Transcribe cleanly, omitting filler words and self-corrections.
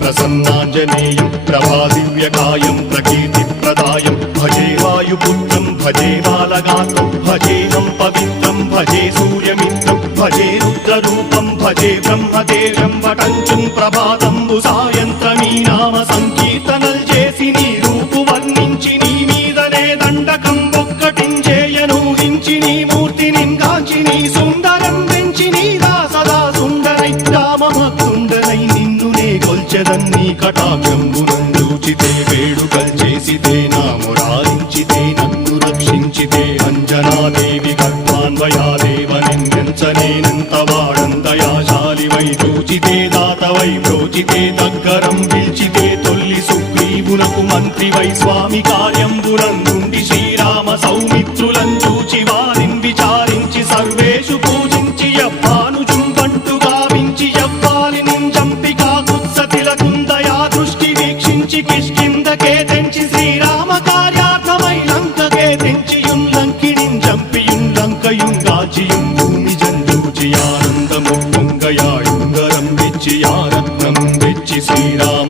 ప్రసన్నాంజనేయం ప్రభాదివ్యకాయం ప్రకీర్తిప్రదాయం భజే వాయుపుత్రం భజే బాలగాత్రం భజేహం పవిత్రం భజే సూర్యమిత్రం భజే రుద్రరూపం భజే బ్రహ్మదేవం వటంచుం ప్రభాతంబు సాయంత్రమీ నామ సంకీర్తనల్ చేసి నీ రూపు వర్ణించి నీ మీదనే దండకం ఒక్కటించేయనూహించి నీ మూర్తిని కాంచి నీ సుందరం పెంచి నీదా సదా సుందరై రామభక్తుండనై నిన్నునే కొల్చెదన్నీ కటాక్షంబునందూచితే వేడుకల్ చేసితే నా మురారించితే నన్ను రక్షించితే అంజనాదేవి గర్భాన్వయాదేవ నిందించనేనంత వాడందయాశాలివై చూచితే దాతవై ప్రోచితే దగ్గరం పిలిచితే తొల్లి సుగ్రీవునకు మంత్రివై స్వామి కార్యంబునందుండి శ్రీరామ సౌమిత్రులం చూచి వారిని విచారించి సర్వే